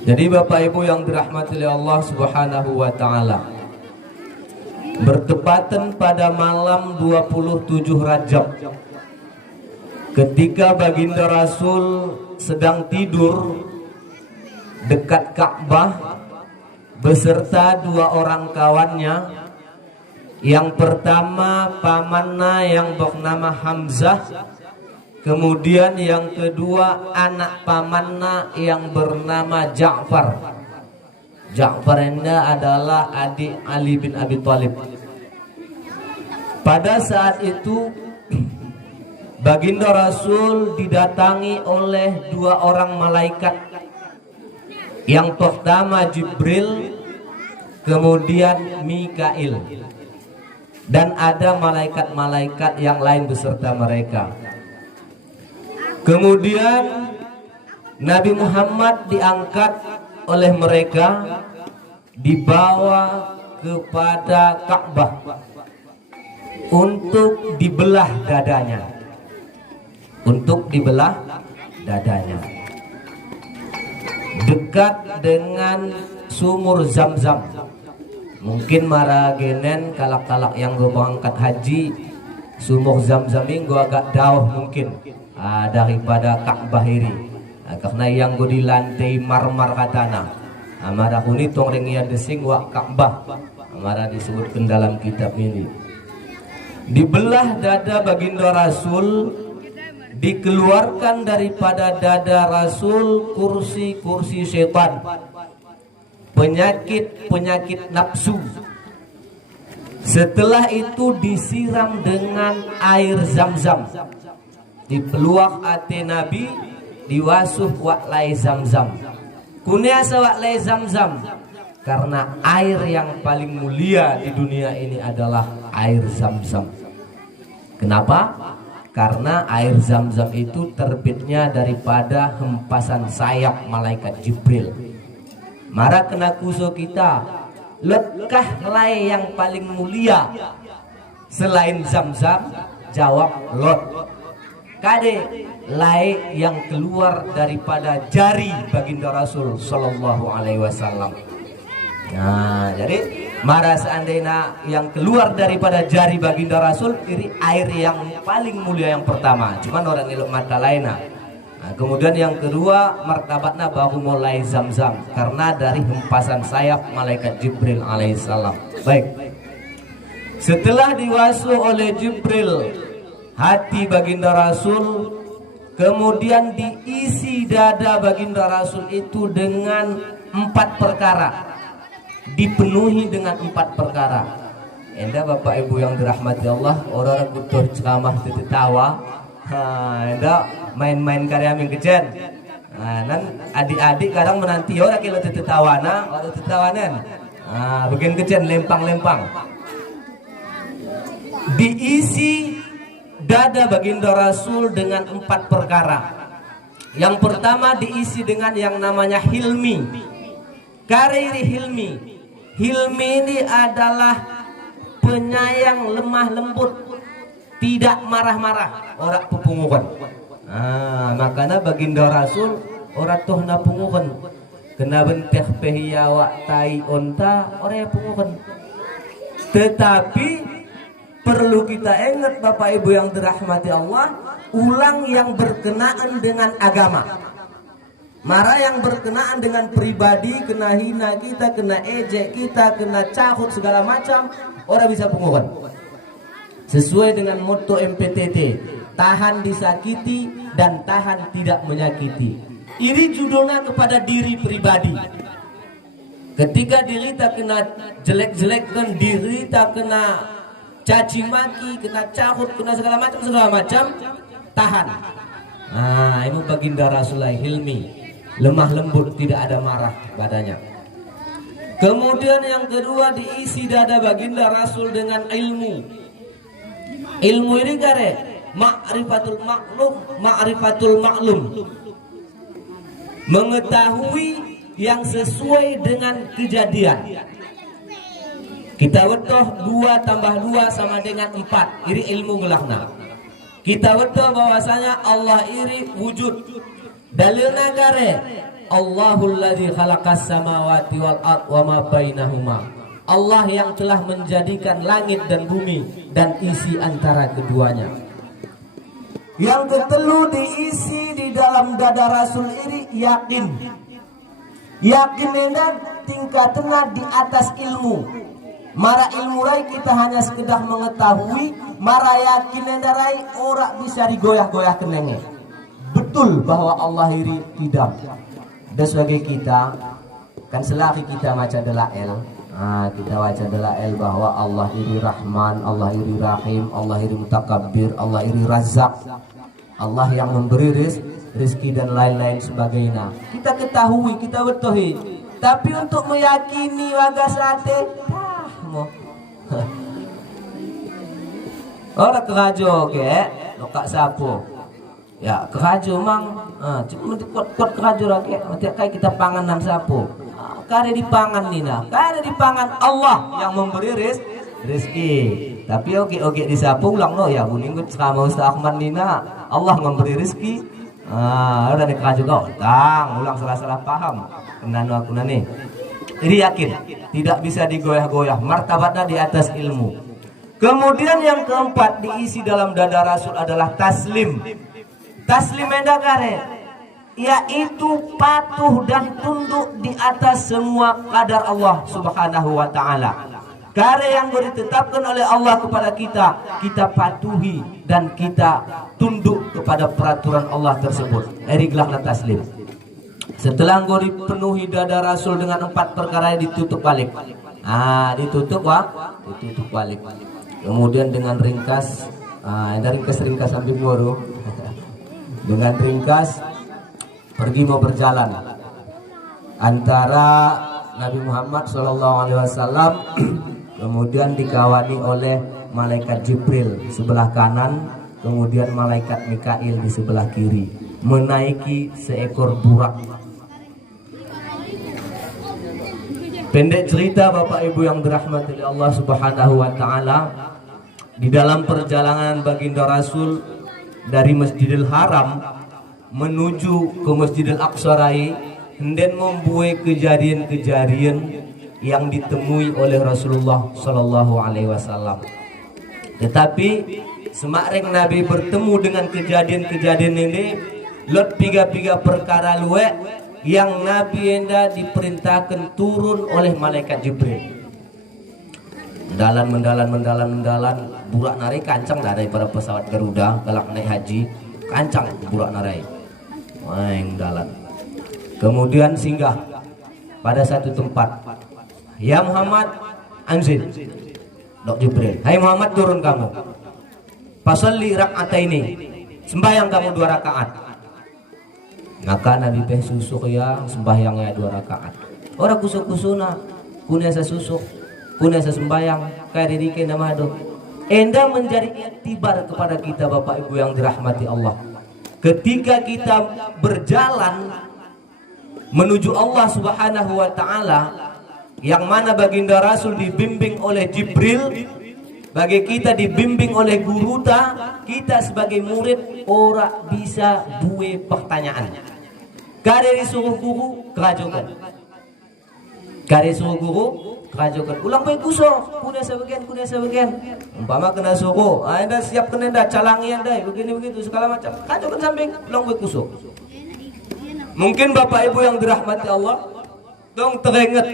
Jadi Bapak Ibu yang dirahmati oleh Allah Subhanahu wa taala, bertepatan pada malam 27 Rajab, ketika baginda Rasul sedang tidur dekat Ka'bah beserta dua orang kawannya. Yang pertama pamanna yang bernama Hamzah, kemudian yang kedua anak pamanna yang bernama Ja'far. Ja'far ini adalah adik Ali bin Abi Thalib. Pada saat itu baginda Rasul didatangi oleh dua orang malaikat. Yang pertama Jibril, kemudian Mikail, dan ada malaikat-malaikat yang lain beserta mereka. Kemudian Nabi Muhammad diangkat oleh mereka, dibawa kepada Ka'bah untuk dibelah dadanya. Untuk dibelah dadanya dekat dengan sumur Zam-Zam. Mungkin mara genen kalak-kalak yang gue berangkat haji, sumur Zam-Zam ini gue agak jauh mungkin daripada Ka'bah ini, karena yang gue di lantai marmar katana. Amara kuni tong ringia desing wa Ka'bah, amara disebutkan dalam kitab ini. Dibelah dada baginda Rasul, dikeluarkan daripada dada Rasul kursi-kursi setan, penyakit nafsu. Setelah itu disiram dengan air Zam-Zam, dipeluak ate Nabi, diwasuh waklai Zam-Zam. Kunyasa waklai Zam-Zam karena air yang paling mulia di dunia ini adalah air Zam-Zam. Kenapa? Karena air Zam-Zam itu terbitnya daripada hempasan sayap malaikat Jibril. Mara kena kuso kita, lekah lai yang paling mulia selain Zam-Zam? Jawab lot. Kade lai yang keluar daripada jari baginda Rasul Sallallahu Alaihi Wasallam. Nah, jadi mara seandainya yang keluar daripada jari baginda Rasul ini air yang paling mulia yang pertama. Cuman orang ilmu mata lainnya. Nah, kemudian yang kedua martabatnya baru mulai Zam-Zam karena dari hempasan sayap malaikat Jibril alaihissalam. Baik. Setelah diwasuh oleh Jibril hati baginda Rasul, kemudian diisi dada baginda Rasul itu dengan 4 perkara. Dipenuhi dengan 4 perkara. Enda Bapak Ibu yang dirahmati Allah, orang butuh ceramah tertawa. Enda main-main karya min kecen. Nan adik-adik kadang menanti orang kilo tertawana, orang tertawanan. Bagian kecen lempang-lempang. Diisi dada baginda Rasul dengan 4 perkara. Yang pertama diisi dengan yang namanya hilmi. Kariri hilmi. Hilmi ini adalah penyayang, lemah lembut, tidak marah-marah, orang pepungukan. Makanya baginda Rasul orang toh na pungukan. Kena benteh pehiawa tai onta orang yang pungukan. Tetapi perlu kita ingat Bapak Ibu yang dirahmati Allah, ulang yang berkenaan dengan agama. Marah yang berkenaan dengan pribadi, kena hina kita, kena ejek kita, kena cahut segala macam, orang bisa pungukan. Sesuai dengan motto MPTT, tahan disakiti dan tahan tidak menyakiti. Ini judulnya kepada diri pribadi. Ketika diri tak kena jelek-jelekkan, diri tak kena caci maki, kena cahut, kena segala macam, tahan. Ini baginda Rasulullah hilmi, lemah lembut, tidak ada marah padanya. Kemudian yang kedua diisi dada baginda Rasul dengan ilmu. Ilmu ini kare ma'rifatul maklum, mengetahui yang sesuai dengan kejadian. Kita wetoh 2 tambah 2 sama dengan 4. Ini ilmu ngelakna. Kita wetoh bahwasanya Allah iri wujud. Dalilna kare Allahul ladzi khalaqas samawati wal ard wa ma bainahuma. Allah yang telah menjadikan langit dan bumi dan isi antara keduanya. Yang ketelu diisi di dalam dada Rasul ini yakin. Yakin enak tingkatnya di atas ilmu. Mara ilmu rai kita hanya sekedar mengetahui, mara yakin enak rai ora bisa digoyah-goyah kenenge. Betul bahwa Allah iri tidak. Dan sebagai kita kan selagi kita baca dalail, kita baca dalail bahwa Allah iri Rahman, Allah iri Rahim, Allah iri Mutakabbir, Allah iri Razzaq, Allah yang memberi rezeki dan lain-lain sebagainya. Kita ketahui, kita betuhi. Tapi untuk meyakini wagasate, orang kerajo ke, lokak sapo. Ya kerajo mang, cuma kuat kerajo lagi. Kayak kita panganan sapo. Kare dipangan nina, kare dipangan Allah yang memberi rezeki. Tapi oke di sapo ulang no ya buning sama Ustaz Ahmad nina. Allah memberi rezeki. Udah nih kerajo kau, ulang salah paham. Kenano aku nani. Jadi yakin, tidak bisa digoyah-goyah. Martabatnya di atas ilmu. Kemudian yang keempat diisi dalam dada Rasul adalah taslim. Taslim endakare, yaitu patuh dan tunduk di atas semua qadar Allah Subhanahu wa taala. Kare yang ditetapkan oleh Allah kepada kita, kita patuhi dan kita tunduk kepada peraturan Allah tersebut. Eriglah taslim. Setelah engkau dipenuhi dada Rasul dengan 4 perkara yang ditutup balik. Ditutup balik. Kemudian dengan ringkas, ringkas sambil guru. Dengan ringkas pergi mau berjalan antara Nabi Muhammad SAW kemudian dikawani oleh malaikat Jibril di sebelah kanan, kemudian malaikat Mikail di sebelah kiri, menaiki seekor burak. Pendek cerita Bapak Ibu yang dirahmati oleh Allah Subhanahu wa taala, di dalam perjalanan baginda Rasul dari Masjidil Haram menuju ke Masjidil Aqsa Rai, hendak membuat kejadian-kejadian yang ditemui oleh Rasulullah Sallallahu Alaihi Wasallam. Tetapi semakin Nabi bertemu dengan kejadian-kejadian ini, lot piga-piga perkara luwe yang Nabi enda diperintahkan turun oleh malaikat Jibril. Mendalan burak narai kancang daripada pesawat Garuda kalau naik haji, kancang burak narai mendalan. Kemudian singgah pada satu tempat. Ya Muhammad, anzil. Dok Jibril, hai Muhammad, turun kamu. Pasalli rak'ataini, sembahyang kamu 2 rakaat. Maka Nabi peh susuk ya, sembahyangnya 2 rakaat. Orang kusuk-kusuna, kunesa susuk, kunesa sembahyang, kayak diri nama do. Enda menjadi iktibar kepada kita Bapak Ibu yang dirahmati Allah. Ketika kita berjalan menuju Allah Subhanahu wa taala, yang mana baginda Rasul dibimbing oleh Jibril, bagi kita dibimbing oleh guru kita sebagai murid ora bisa buwe pertanyaan. Kare disuruh guru kerajokan. Kare suruh guru kerajokan. Ulang baik kusok, kuda sebagian. Umpama kena suruh, anda siap kena dah calangi anda, begini begitu segala macam. Kerajokan samping, ulang baik kusok. Mungkin Bapak Ibu yang dirahmati Allah, dong teringat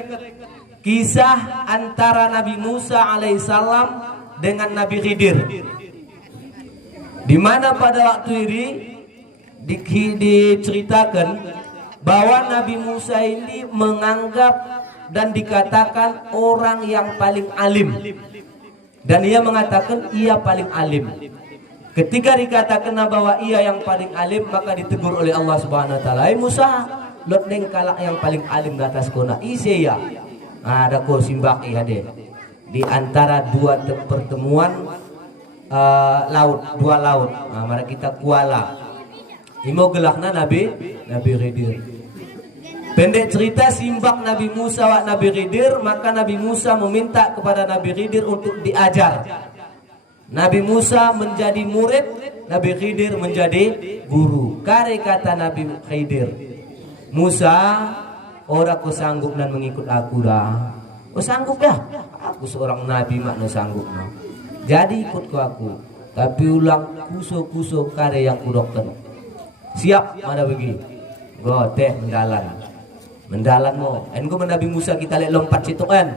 kisah antara Nabi Musa alaihissalam dengan Nabi Khidir, di mana pada waktu ini diceritakan bahwa Nabi Musa ini menganggap dan dikatakan orang yang paling alim, dan ia mengatakan ia paling alim. Ketika dikatakan bahwa ia yang paling alim, maka ditegur oleh Allah Subhanahu wa taala, "Hai Musa, lot neng kalak yang paling alim di atas kona ise ya." Ada ko simbaki hade di antara 2 pertemuan dua laut. Mari kita kuala. Imo gelakna Nabi Khidir. Pendek cerita, simbak Nabi Musa wa Nabi Khidir, maka Nabi Musa meminta kepada Nabi Khidir untuk diajar. Nabi Musa menjadi murid, Nabi Khidir menjadi guru. Kare kata Nabi Khidir, Musa, orang ku sanggup dan mengikut aku dah. Oh sanggup dah. Aku seorang nabi mak no sanggup no. Jadi ikut ku aku. Tapi ulang kuso kare yang ku dokter. Siap mana bagi? Go teh mendalan mo. En ku Nabi Musa kita lihat lompat situ kan.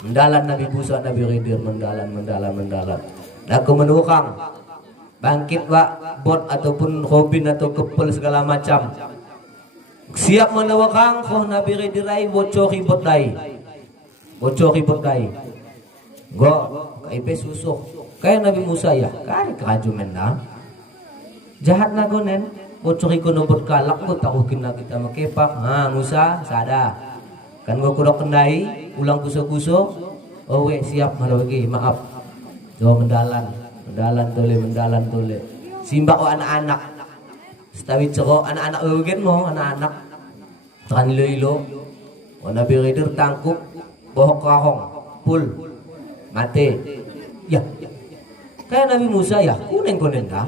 Mendalan Nabi Musa Nabi Khidir mendalan. Aku menukang bangkit wak bot ataupun robin atau kepel segala macam. Siap menawakang koh Nabi Khidir ai bocori bot dai. Go kaipe susuh. Kayak Nabi Musa ya, kari keraju menda. Jahat nagonen, bocori kono bot kalak go takukin na kita makepak. Ha Musa sada. Kan go kurok kendai, ulang kuso. Oh we siap maragi, maaf. Jo mendalan tole. Simbak o anak-anak. Setawi cero anak-anak eugen mo anak-anak. Tan ilo. O Nabi Khidir tangkup bohok kahong, pul. Mate. Ya. Kayak Nabi Musa ya, kunen dah.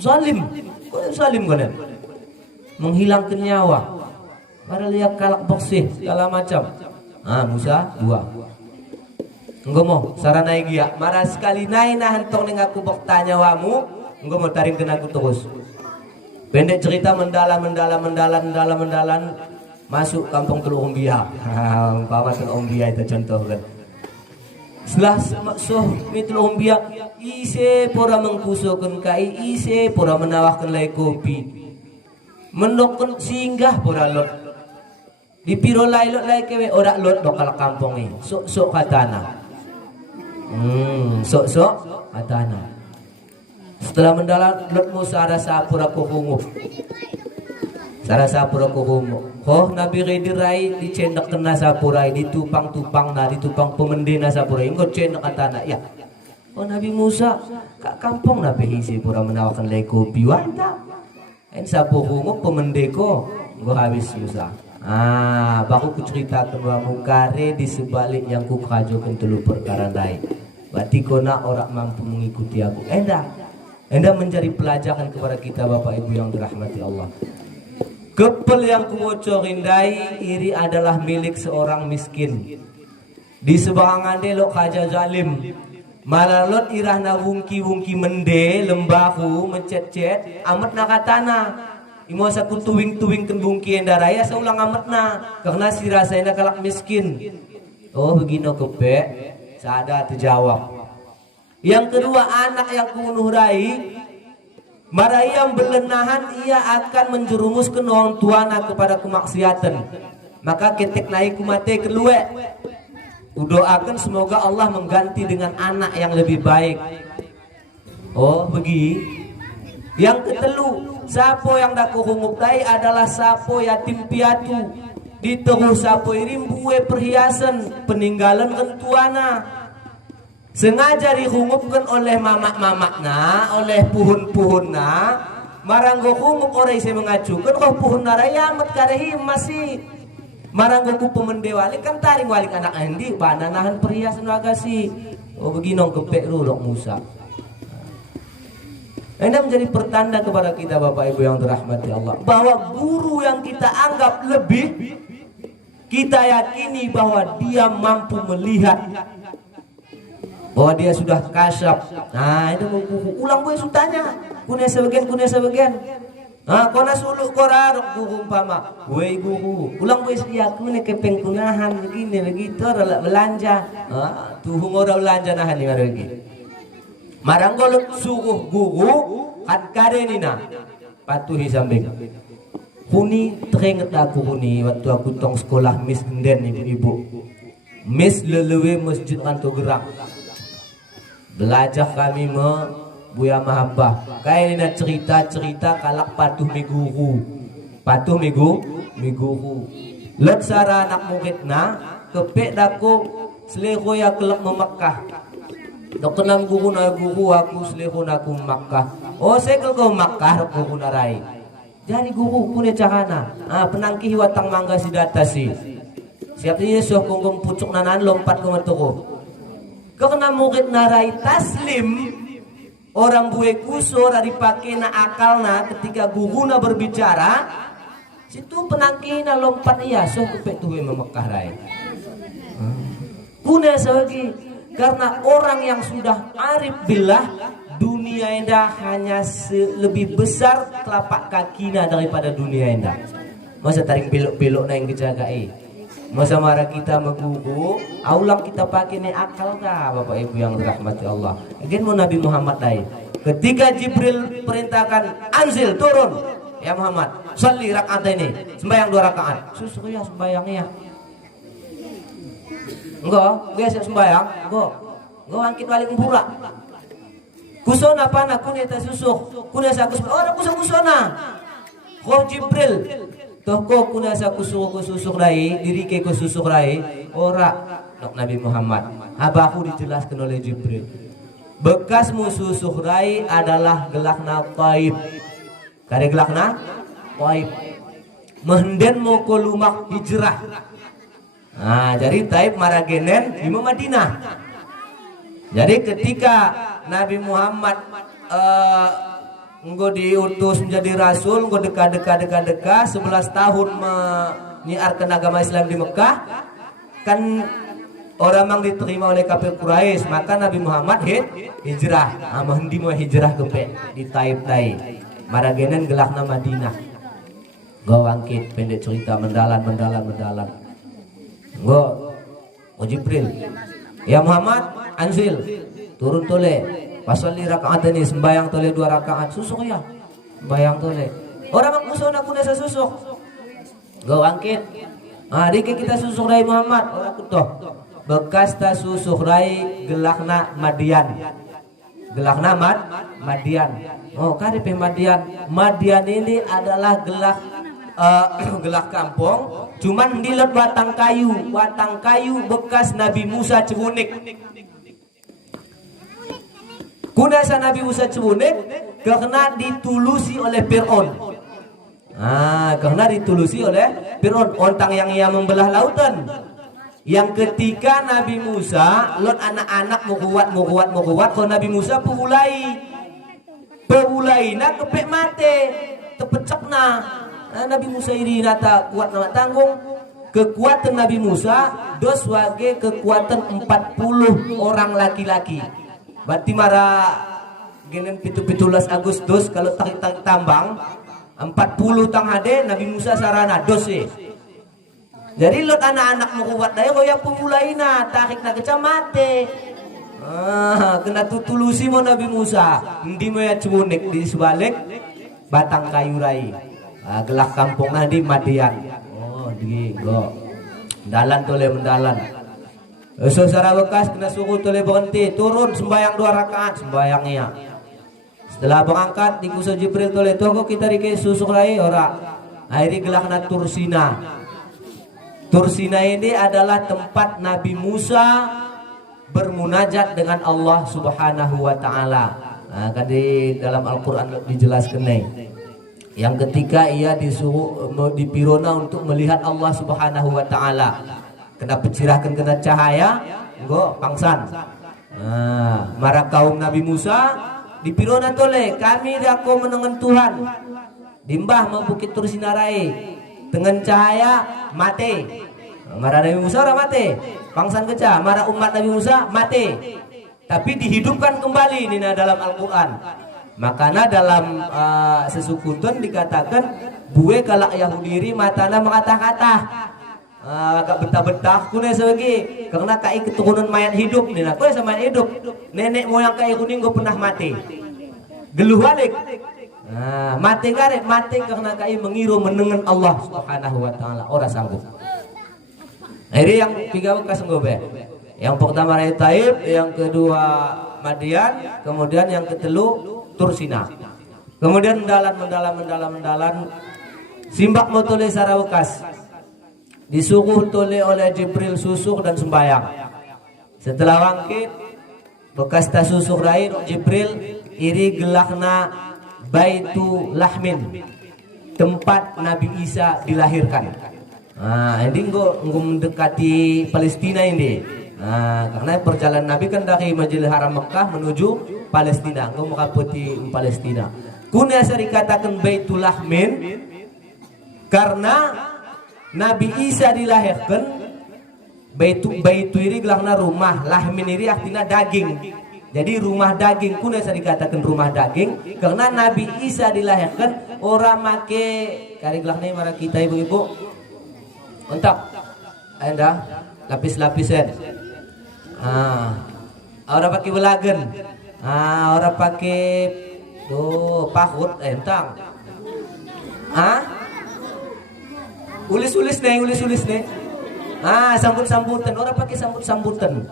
Zalim konen. Menghilangkan nyawa. Padahal dia kalak bersih segala macam. Ah Musa dua. Engko mau sarana gia marah sekali naik nah hentong dengan aku bertanya wamu. Engko mau tarik kena aku terus. Pendek cerita mendalan masuk kampung Teluk Umbia. Umpama Teluk Umbia itu contoh kan. Setelah Teluk Umbia ise pura mengkusokan kai ise pura menawahkan lai kopi. Menokon singgah pura lot. Di piro lai lot lai kewe ora lot dokal kampung ni. Sok katana. Sok katana. Setelah mendalam lot Musa rasa pura kuhungup. Sarasa pura kuhungup. Oh Nabi Khidir rai dicendak kena sapurai ditupang pemendena sapurai engko cendak katana ya. Oh Nabi Musa kak kampung Nabi hisi pura menawarkan lai kopi wanta. En sapu hungup pemendeko engko habis Musa. Baru ku ceritakan bahwa kare di sebalik yang ku kajokan telu perkara lain. Berarti kona orang mampu mengikuti aku. Enda menjadi pelajaran kepada kita Bapak Ibu yang dirahmati Allah. Kepel yang kuwocorin dai iri adalah milik seorang miskin. Di sebarangan delok kaja zalim. Malalot irahna wungki mende lembahu mencet-cet amat nakatana. Imo saku tuwing ken bungki endaraya saulang amatna karena si rasanya kalak miskin. Oh begino kepe sada terjawab. Yang kedua anak yang kunuhrai marai yang belenahan ia akan menjerumuskan orang tuana kepada kemaksiatan. Maka ketik naik kumate keluwe. Udoakan semoga Allah mengganti dengan anak yang lebih baik. Oh begi. Yang ketelu, sapo yang daku hunguptai adalah sapo yatim piatu. Diteruh sapo irim buwe perhiasan peninggalan kentuana. Sengaja dihungupkan oleh mamak-mamakna, oleh puhun-puhunna. Maranggo hungup orang saya mengajukan kau puhun naraya amat karehi masih. Maranggo ku pemendewali kan taring walik anak andi bananahan perhiasan wagasi. Oh beginong kepek rulok Musa. Ini menjadi pertanda kepada kita Bapak Ibu yang dirahmati Allah bahwa guru yang kita anggap lebih kita yakini bahwa dia mampu melihat bahwa dia sudah kasyaf. Nah itu ulang gue sutanya kunia sebagian. Nah kona suluk korarok guru umpama gue guru ulang gue ya kunia kepeng kunahan begini begitu adalah belanja. Tuh ngora belanja nahan lagi. Maranggolot suruh guru kan karenina patuhi sambing. Huni teringat aku huni waktu aku tong sekolah Miss Nden ibu-ibu. Miss lelewe masjid Ranto Gerak. Belajar kami buya mahabbah. Kayak ini cerita kalak patuh mi guru. Patuh mi guru. Let sara anak muridna kepek daku seleko ya kelak Memakkah. Dok kenam guru na guru aku seleko naku Makkah. Oh sekel kau Makkah guru narai. Jadi guru punya cahana. Penangki watang mangga si data si. Siap ini soh konggong pucuk nanan lompat ke metoko. Karena murid narai taslim orang buwe kusur dipakai na akalna ketika guru na berbicara Situ penangkina lompat iya so kepek tuwe Mekah rai. Kuna segi karena orang yang sudah arif billah, dunia indah hanya lebih besar telapak kakinya daripada dunia indah. Masa tarik belok-belok na yang kejagai. Masa marah kita megugu, aulang kita pakai nih akal kah Bapak Ibu yang dirahmati Allah. Again mau Nabi Muhammad dai. Ketika Jibril perintahkan anzil turun, ya Muhammad, sholli rakaat ini, sembahyang 2 rakaat. Susu ya sembahyangnya. Enggak, biasa sembahyang, enggak angkit balik pula. Kusona apa nak kunia tak susuk, kunia sakus, orang kusona. Kau Jibril, toh kau kunia sakus susuk rai, diri ke susuk rai, ora nak Nabi Muhammad. Abaku dijelaskan oleh Jibril. Bekas susuk rai adalah gelakna taib. Kare gelakna taib. Mehenden mau ke lumak hijrah. Nah, jadi Taib maragenen di Madinah. Jadi ketika Nabi Muhammad engko diutus menjadi rasul, engko deka 11 tahun menyiarkan agama Islam di Mekah, kan orang mang diterima oleh kafir Quraisy, maka Nabi Muhammad hijrah. Nah, hendi mau hijrah ke di Taib Taib. Maragenen gelakna Madinah. Gawangkit pendek cerita mendalan. Go Jibril, ya Muhammad, anzil, turun tole, pasali rakaat ini sembayang tole 2 rakaat, susuk ya, sembayang tole. Orang maksud aku nasa susuk, go angkit, dikit kita susuk rai Muhammad, orang kutoh, bekas ta susuk rai gelakna Madian, Madian. Oh karip Madian ini adalah gelak kampung, cuman dilot batang kayu bekas Nabi Musa Cebunik. Kunasa Nabi Musa Cebunik karena ditulusi oleh Fir'aun. Karena ditulusi oleh Fir'aun, ontang yang ia membelah lautan. Yang ketika Nabi Musa lot anak-anak mau kuat, kalau Nabi Musa pehulai nak kepek mate, tepecakna. Nabi Musa ini nata kuat nama tanggung. Kekuatan Nabi Musa dos wage kekuatan 40 orang laki-laki. Berarti mara genen 17 Agustus kalau tarik tambang 40 tang hade Nabi Musa sarana dos Jadi lot anak-anak mau kuat daya kau yang pemulaina tarik nak kecamate. Kena tutulusi mo Nabi Musa. Ndi mo ya cunik di sebalik batang kayu rai. Gelak kampungnya di Madian. Oh di go dalan tole mendalan. Saudara bekas kena suruh tole berhenti, turun sembahyang 2 rakaat sembayangnya. Setelah berangkat di kusa Jibril tole tunggu kita dikei susuk rai ora. Akhirnya gelakna Tursina ini adalah tempat Nabi Musa bermunajat dengan Allah Subhanahu wa taala. Kan di dalam Al-Qur'an dijelaskan nih. Yang ketika ia disuruh dipirona untuk melihat Allah Subhanahu wa taala. Kena pecirahkan kena cahaya, go pangsan. Mara kaum Nabi Musa dipirona tole, kami dako menengan Tuhan. Dimbah mau bukit Tursinarai dengan cahaya mati. Mara Nabi Musa ora mati. Pangsan keca, mara umat Nabi Musa mati. Tapi dihidupkan kembali ini dalam Al-Qur'an. Makanya dalam sesukutun dikatakan buwe kalak Yahudiri matana mengata-kata agak betah-betah kuna sebagi karena kai keturunan mayat hidup nih aku sama mayat hidup nenek moyang kai kuning gue pernah mati geluh balik mati karek mati karena kai mengiru menengan Allah Subhanahu wa taala ora sanggup. Akhirnya yang 3 bekas ngobe. Yang pertama Rai Taib, yang kedua Madian, kemudian yang ketelu Tursina. Kemudian mendalan simbak mau tole sara bekas. Disuruh tole oleh Jibril susuk dan sembayang. Setelah wangkit bekas ta susuk rai Jibril iri gelakna Baitu Lahmin, tempat Nabi Isa dilahirkan. Ini nggak mendekati Palestina ini. Karena perjalanan Nabi kan dari Masjidil Haram Mekah menuju Palestina, nggak mengapoti Palestina. Kuna sering katakan Baitul Lahmin, Karena Nabi Isa dilahirkan baitu iri gelahna rumah, lahmin iri artinya daging. Jadi rumah daging kuna bisa dikatakan rumah daging karena Nabi Isa dilahirkan orang make kari gelahna marah kita ibu-ibu. Untuk anda lapis-lapisan. Orang pakai belagen. Orang pakai pahut entang. Ulis-ulis nih. Sambut-sambutan, orang pakai sambut-sambutan.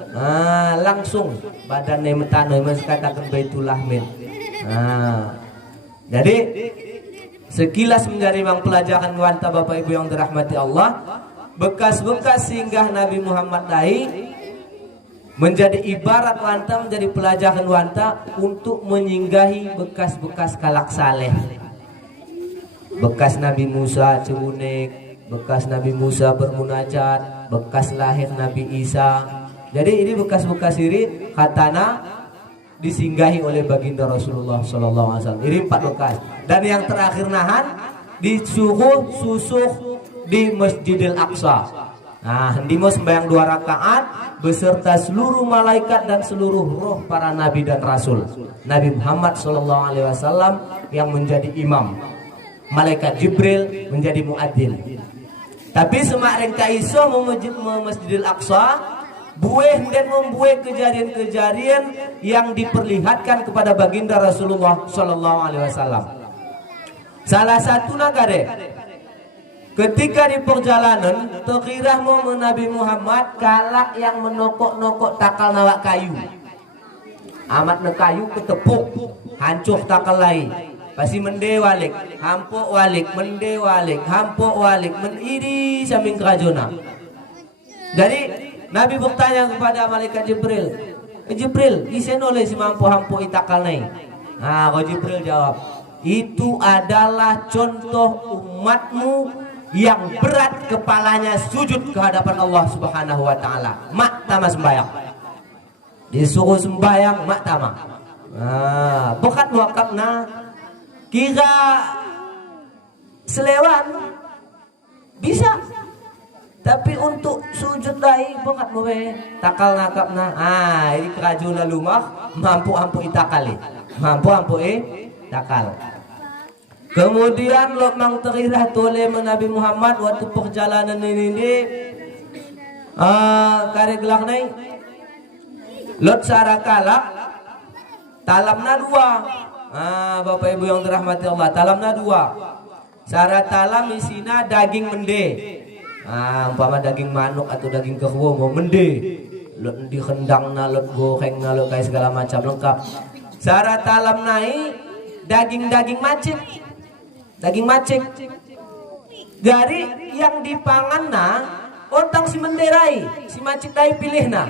Langsung badannya metano mas katakan baitul lahmin. Jadi sekilas menjadi memang pelajaran wanta Bapak Ibu yang dirahmati Allah, bekas-bekas singgah Nabi Muhammad dai menjadi ibarat wanta, menjadi pelajaran wanta untuk menyinggahi bekas-bekas kalak saleh. Bekas Nabi Musa cunik, bekas Nabi Musa bermunajat, bekas lahir Nabi Isa. Jadi ini bekas-bekas diri katana disinggahi oleh baginda Rasulullah SAW. Ini 4 bekas. Dan yang terakhir nahan disuruh susuh di Masjidil Aqsa. Di mau sembahyang 2 rakaat beserta seluruh malaikat dan seluruh roh para nabi dan rasul. Nabi Muhammad SAW yang menjadi imam, malaikat Jibril menjadi muadzin. Tapi semakin kaiso Masjidil Aqsa buih dan membuih kejadian-kejadian yang diperlihatkan kepada baginda Rasulullah SAW. Salah satu nagare ketika di perjalanan terkira mau Nabi Muhammad kalak yang menokok-nokok takal nawak kayu. Amat ne kayu ketepuk hancur takal lain. Pasti mende walik, hampuk walik, mende walik, hampuk walik, meniri samping kerajona. Jadi Nabi bertanya kepada malaikat Jibril, Jibril, isen oleh si mampu hampuk itakal nai. Kalau Jibril jawab, itu adalah contoh umatmu yang berat kepalanya sujud ke hadapan Allah Subhanahu wa taala. Mak tama sembayang. Disuruh sembayang mak tama. Bekat wakafna kira selewan bisa, tapi untuk sujud dai bekat moe takal ngakapna. Ini kerajaan lumah mampu itakali, mampu takal. Kemudian lo mang terirah tole Nabi Muhammad waktu perjalanan ini kare gelak nai lot sarakalak talamna 2. Bapak Ibu yang dirahmati Allah, talamna 2. Syarat talam isina daging mende. Umpama daging manuk atau daging kerbau mau mende. Lot dikendangna, lot gorengna, lot kayak segala macam lengkap. Syarat talam nai daging macik. Daging macik. Dari yang dipanganna ontang si menderai, si macik dai pilihna.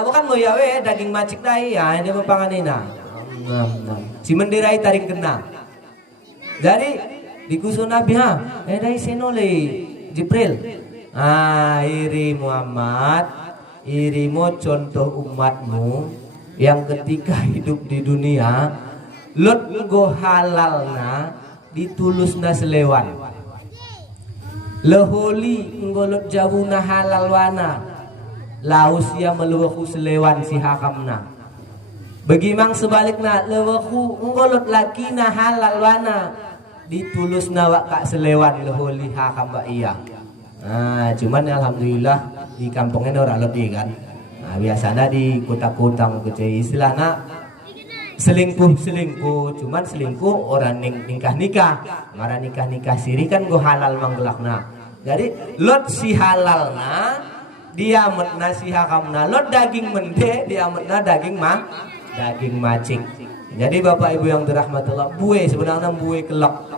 Bukan mau yawe daging macik dai ya ini mempanganina. Si menderai taring kena. Jadi dikusun Nabi dai senole Jibril. Iri Muhammad, irimu contoh umatmu yang ketika hidup di dunia lot go halalna ditulusna selewan. Leholi ngolot jawuna halal wana. Lausia meluwaku selewan si hakamna. Begimang sebaliknya lewaku ngolot lakina halal wana ditulusna wak kak selewan leholi hakam ba iya. Cuman alhamdulillah di kampungnya orang lebih kan. Biasanya di kota-kota kecil istilahnya selingkuh, cuman selingkuh orang nikah, marah nikah siri kan go halal manggelakna. Jadi lot si halalna dia metna si hakamna, lot daging mende dia metna daging macing. Jadi Bapak Ibu yang dirahmati Allah, buih sebenarnya buih kelak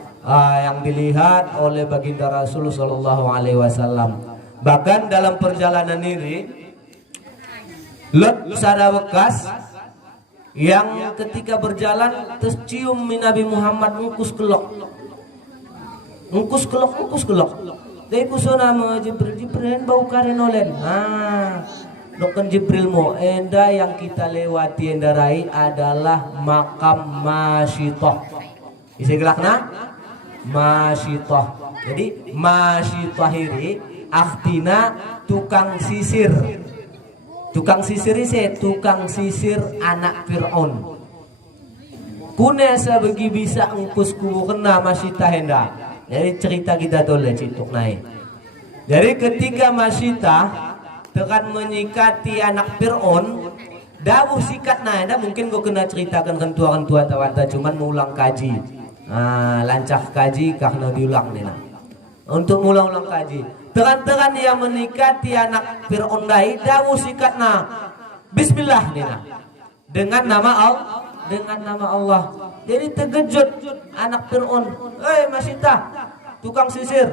yang dilihat oleh baginda Rasul sallallahu alaihi wasallam. Bahkan dalam perjalanan ini lot sada bekas yang ketika berjalan tercium Nabi Muhammad ngkus kelok. Dari kusona nama Jibril bau karenolen. Dokter Jibril mo enda yang kita lewati endarai adalah makam Masyitoh. Isi gelakna Masyitoh. Jadi masyitahiri aktina tukang sisir. Tukang sisir ise tukang sisir anak Fir'aun. Kuna sebegi bisa engkus ku kena Masyitah henda. Jadi cerita kita tole cituk naik. Jadi ketika Masyitah tekan menyikati anak Fir'aun, dawuh sikat naik, dah mungkin gua kena ceritakan kentua-kentua tawanta, cuman mulang kaji. Lancah kaji karena diulang nih nah. Untuk mulang-ulang kaji. Tekan-tekan yang menikati anak Fir'aun dai, dawuh sikat nah. Bismillah nih nah. Dengan nama Allah. Dengan nama Allah. Jadi terkejut anak Fir'aun. Masyitah, tukang sisir,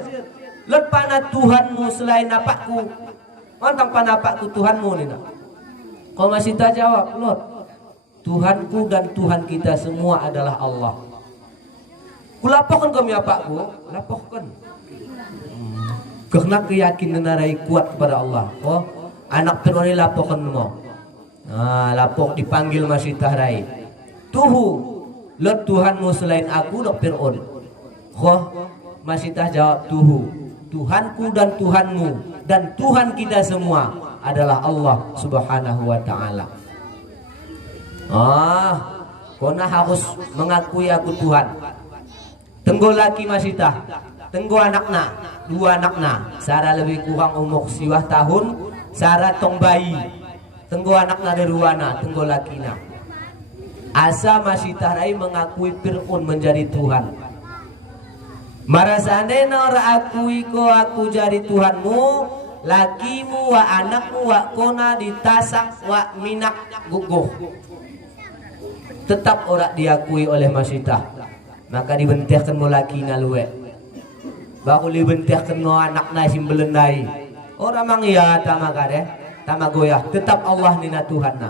let pana Tuhanmu selain napakku. Ontang panapakku Tuhanmu nih nak. Kalau Masyitah jawab, Lord, Tuhanku dan Tuhan kita semua adalah Allah. Kulapokan kami apakku, lapokan. Karena keyakinan narai kuat kepada Allah. Oh, anak Fir'aun ini lapokan mo. Lapok dipanggil Masyitah rai. Tuhu, Lord Tuhanmu selain aku dok Fir'aun. Masyitah jawab, Tuhu, Tuhanku dan Tuhanmu dan Tuhan kita semua adalah Allah Subhanahu wa ta'ala. Kona harus mengakui aku Tuhan. Tenggo laki Masyitah, tenggo anakna, dua anakna, Sarah lebih kurang umur siwah tahun, Sarah tong bayi. Tenggo anakna ada dua anak, tenggo lakina. Asa Masyitah rai mengakui Fir'aun menjadi Tuhan. Marasane ora akui ko aku jadi Tuhanmu, lakimu wa anakmu wa kona ditasak wa minak guguh. Tetap ora diakui oleh Masyitah. Maka dibentehkan mo lakina luwe. Baru dibentehkan mo anakna simbelendai. Ora mang ya tamakade, tamagoyah. Tetap Allah nina Tuhanna.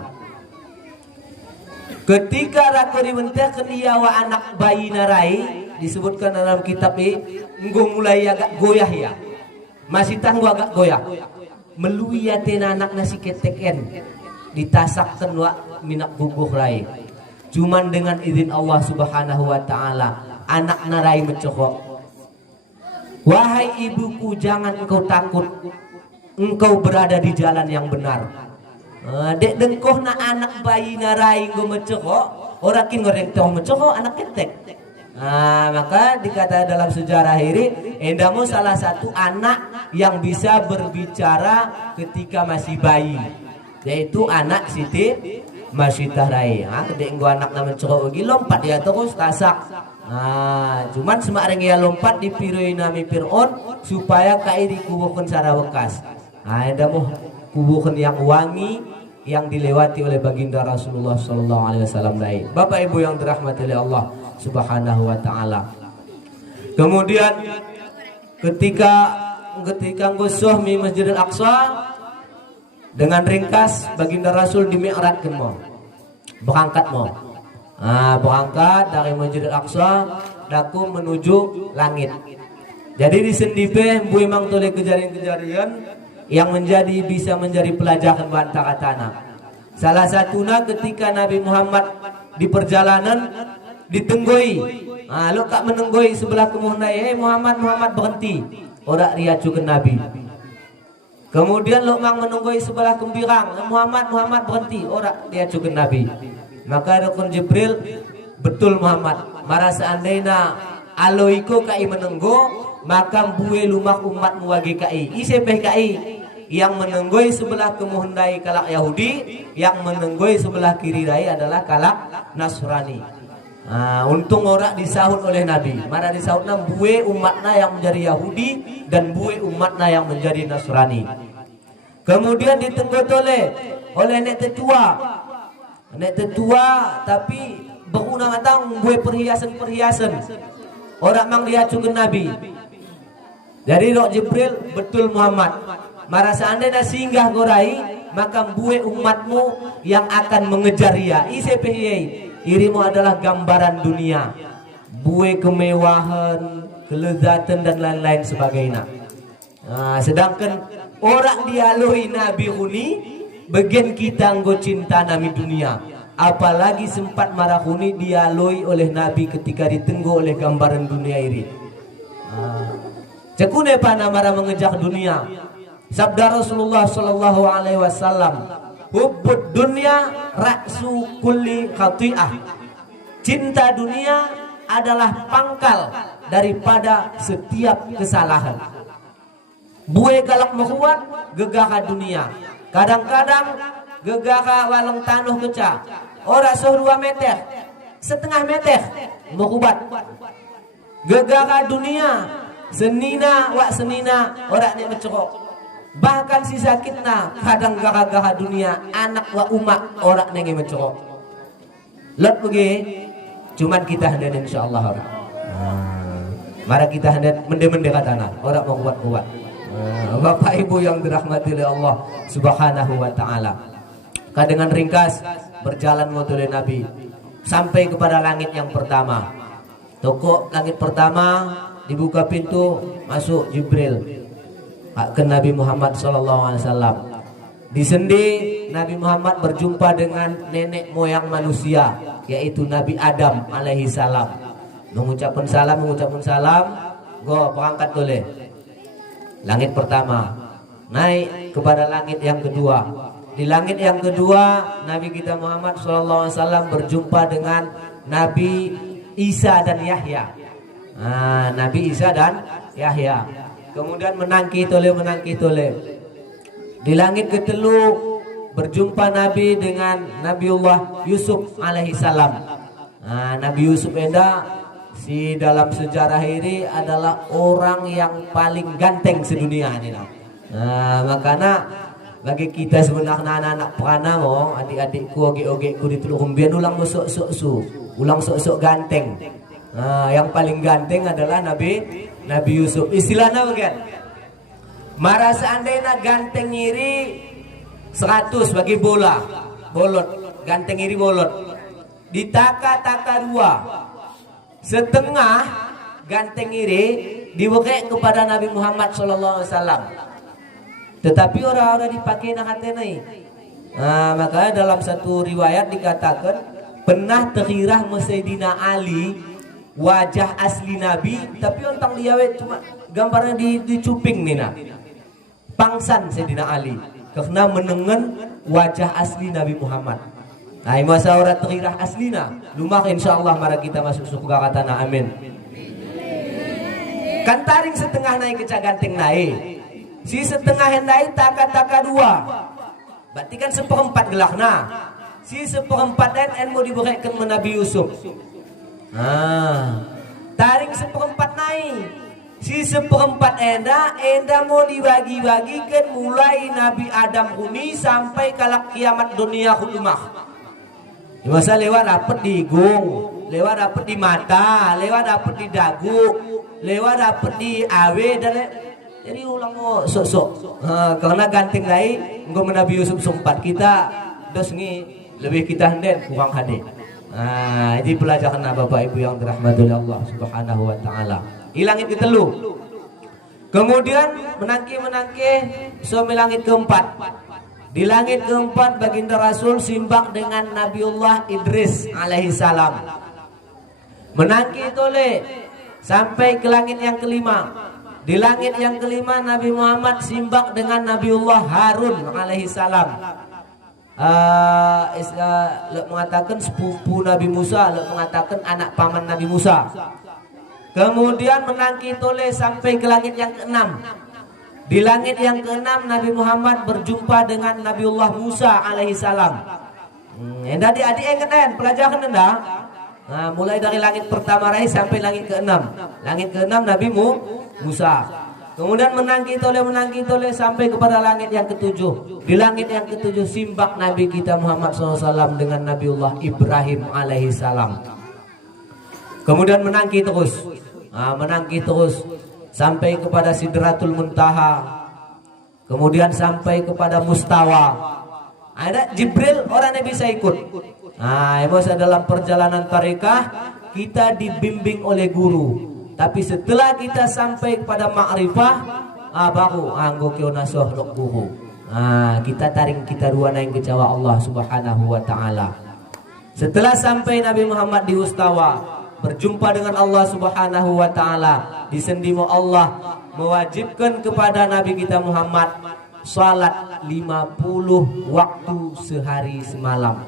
Ketika rako dibentehkan dia wa anak bayi narai, disebutkan dalam kitab ini, enggo mulai agak goyah ya. Masyitah enggo agak goyah. Melui yatena anak nasi keteken, ditasakkan wa minak guguh rai. Cuman dengan izin Allah Subhanahu wa ta'ala, anak narai mencokok. Wahai ibuku, jangan engkau takut, engkau berada di jalan yang benar. Dek dengkoh na anak bayi narai engkau mencokok, orang kin goreng tong mencokok anak ketek. Maka dikata dalam sejarah ini, endamu salah satu anak yang bisa berbicara ketika masih bayi, yaitu anak Siti Masyitah rai. Dek engkau anak nama mencokok lagi lompat dia terus tasak. Cuman semak ya lompat dipirui nami Fir'aun supaya kai dikubuhkan secara bekas. Endamu kubuhkan yang wangi yang dilewati oleh baginda Rasulullah sallallahu alaihi wasallam rai. Bapak Ibu yang dirahmati oleh Allah Subhanahu wa ta'ala. Kemudian ketika ngusuh mi Masjidil Aqsa, dengan ringkas baginda Rasul di Mi'rajkeun mo. Berangkat mo. Berangkat dari Masjidil Aqsa daku menuju langit. Jadi di sendipe bu imang tole kejadian-kejadian yang bisa menjadi pelajaran bantara tanah. Salah satunya ketika Nabi Muhammad di perjalanan ditenggoi. Lo kak menenggoi sebelah kemuhnai, Muhammad berhenti. Ora riacukeun Nabi. Kemudian lo mang menenggoi sebelah kembirang, Muhammad berhenti. Ora riacukeun Nabi. Maka rukun Jibril, betul Muhammad. Mara seandainya aloiko kai menenggo, maka buwe lumak umatmu wagi kai. Isepeh kai yang menenggoi sebelah kemuhnai kalak Yahudi, yang menenggoi sebelah kiri rai adalah kalak Nasrani. Untung orang disahut oleh Nabi. Mana disahutnya buwe umatna yang menjadi Yahudi dan buwe umatna yang menjadi Nasrani. Kemudian ditenggot oleh nek tetua tapi berunang-unang buwe perhiasan. Orang mang diacukeun Nabi. Jadi dok Jibril, betul Muhammad. Mara seandainya singgah gorai, maka buwe umatmu yang akan mengejar ia. Isepehiyai. Irimu adalah gambaran dunia, buwe kemewahan, kelezatan dan lain-lain sebagainya. Sedangkan orang dialui Nabi huni, bagian kita nggo cinta nami dunia. Apalagi sempat marahuni dialui oleh Nabi ketika ditenggo oleh gambaran dunia ini. Cekune pana mara mengejar dunia. Sabda Rasulullah sallallahu alaihi wasallam, hubbud dunya ra'su kulli khati'ah. Cinta dunia adalah pangkal daripada setiap kesalahan. Buwe galak mekuat gegah dunia. Kadang-kadang gegah walang tanuh keca. Ora soh 2 meter, setengah meter mekuat. Gegah dunia senina wa senina ora nek mecerok. Bahkan si sakitna kadang gagah dunia anak wa umak ora nek mecerok. Lot bege cuman kita hendak insyaallah ora. Mara kita hendak mende-mende katana ora mau kuat-kuat. Bapak Ibu yang dirahmati oleh Allah Subhanahu wa taala. Dengan ringkas berjalan motole Nabi sampai kepada langit yang pertama. Toko langit pertama dibuka pintu, masuk Jibril ke Nabi Muhammad SAW. Di sendi Nabi Muhammad berjumpa dengan nenek moyang manusia, yaitu Nabi Adam alaihi salam. Mengucapkan salam, go berangkat oleh langit pertama, naik kepada langit yang kedua. Di langit yang kedua Nabi kita Muhammad SAW berjumpa dengan Nabi Isa dan Yahya. Nabi Isa dan Yahya. Kemudian menangkih tole. Di langit ketelu berjumpa Nabi dengan Nabiullah Yusuf alaihi salam. Nabi Yusuf enda si dalam sejarah ini adalah orang yang paling ganteng sedunia ini. Makanya bagi kita sebenarnya anak-anak perana mo, adik-adikku, oge-ogeku di Teluk Humbian ulang sok-sok ganteng. Yang paling ganteng adalah Nabi Yusuf. Istilahnya bagian mara seandainya ganteng iri 100 bagi bolot ganteng iri bolot ditaka-taka 2 setengah ganteng iri dibekek kepada Nabi Muhammad SAW. Tetapi orang-orang dipakai nak hatena. Makanya dalam satu riwayat dikatakan pernah terkirah Sayyidina Ali wajah asli Nabi, tapi ontang liawe cuma gambarnya dicuping nina. Pangsan Sayyidina Ali karena menengen wajah asli Nabi Muhammad. Masa orang terkirah aslina, lumak insyaallah mara kita masuk surga katana amin. Kan taring setengah naik kecak ganteng naik. Si setengah hendai taka-taka 2. Berarti kan 1/4 gelakna. Si 1/4 en mau diberikan ke Nabi Yusuf. Taring 1/4 naik. Si 1/4 enda mau dibagi-bagikan mulai Nabi Adam kuni sampai kalak kiamat dunia khulumah. Masa lewat dapet di hidung, lewat dapet di mata, lewat dapet di dagu, lewat dapet di awe dan jadi ulang mau sok-sok. Karena ganteng lain engkau Nabi Yusuf sempat kita dos ngi lebih kita hendak kurang hadir. Ini pelajaran Bapak Ibu yang dirahmati oleh Allah Subhanahu wa taala. Ilangit ketelu. Kemudian menangki sampai langit keempat. Di langit keempat baginda Rasul simbak dengan Nabiullah Idris alaihi salam. Menangki tole sampai ke langit yang kelima. Di langit yang kelima Nabi Muhammad simbak dengan Nabiullah Harun alaihi salam. Mengatakan sepupu Nabi Musa, mengatakan anak paman Nabi Musa. Kemudian menangki tole sampai ke langit yang keenam. Di langit yang keenam Nabi Muhammad berjumpa dengan Nabiullah Musa alaihi salam. Adik ingat pelajaran anda. Mulai dari langit pertama sampai langit keenam. Langit keenam Nabi Musa. Kemudian menangki tole sampai kepada langit yang ketujuh. Di langit yang ketujuh simbak Nabi kita Muhammad SAW dengan Nabiullah Ibrahim alaihi salam. Kemudian menangki terus sampai kepada Sidratul Muntaha. Kemudian sampai kepada Mustawa. Ada Jibril orang yang bisa ikut. Dalam perjalanan tarekah kita dibimbing oleh guru. Tapi setelah kita sampai kepada ma'rifah, baru anggo kio nasoh lok guru. Kita taring kita dua naik ke Jawa Allah Subhanahu wa taala. Setelah sampai Nabi Muhammad di Mustawa, berjumpa dengan Allah Subhanahu wa taala, disendimo Allah mewajibkan kepada Nabi kita Muhammad salat 50 waktu sehari semalam.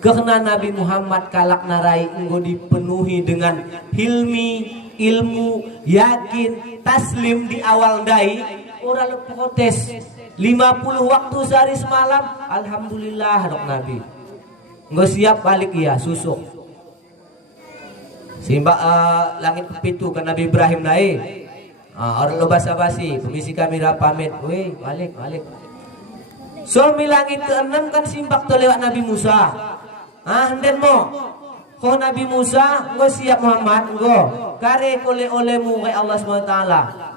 Karena Nabi Muhammad kalak narai enggo dipenuhi dengan hilmi, ilmu, yakin, taslim di awal dai, orang lu protes 50 waktu sehari semalam. Alhamdulillah dok Nabi enggo siap balik ya susuk simbak langit kepitu ke Nabi Ibrahim naik. Orang lo basa-basi permisi kamera pamit, weh balik suami langit ke-6 kan simbak tu lewat Nabi Musa. Henden mo ko Nabi Musa engko siap Muhammad engko kare oleh-olehmu ke Allah SWT.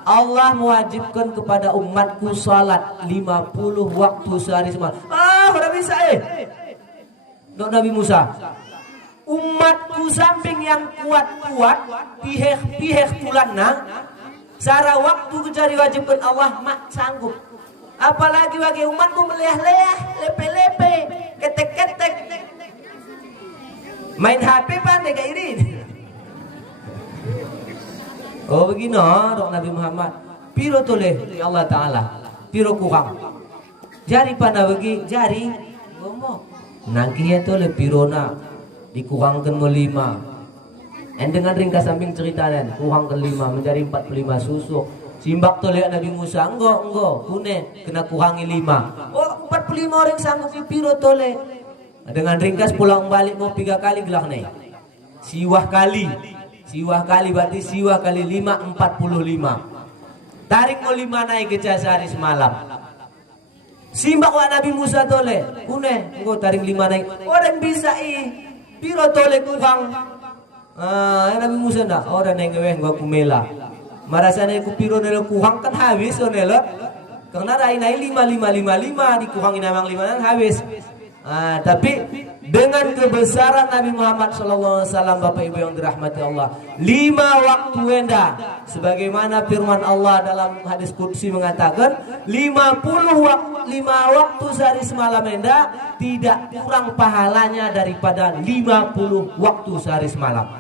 Allah mewajibkan kepada umatku salat 50 waktu sehari semalam. Udah bisa Dok Nabi Musa. Umatku samping yang kuat-kuat pihek tulanna cara waktu kejari wajibkan Allah mak sanggup. Apalagi bagi umatku meleleh-leleh, lepe-lepe, ketek-ketek. Main HP pandai kayak ini. Oh begini dok Nabi Muhammad. Piro toleh Allah Ta'ala. Piro kurang. Jari pada bagi jari. Ngomong. Nangki ya toleh pirona. Dikurangkan melima. Dengan ringkas samping ceritanya. Kurangkan 5 menjadi 45 susuk. Simbak toleh Nabi Musa. Enggak. Kune kena kurangi 5. Oh 45 orang sanggup piro toleh. Dengan ringkas pulang balik mau 3 kali gelak nih. Siwah kali berarti siwah kali 5 45. Tarik mau 5 naik ke sehari semalam. Simbak wa Nabi Musa tole. Kune engko tarik 5 naik. Orang bisa piro tole kurang. Nabi Musa ndak orang neng weh gua kumela. Marasane ku piro nelo kurang kan habis onelo. Karena rai naik 5 dikurangin amang 5 nan habis. Tapi dengan kebesaran Nabi Muhammad SAW, Bapak Ibu yang dirahmati Allah, 5 waktu enda, sebagaimana firman Allah dalam hadis qudsi mengatakan 5 waktu sehari semalam enda tidak kurang pahalanya daripada 50 waktu sehari semalam.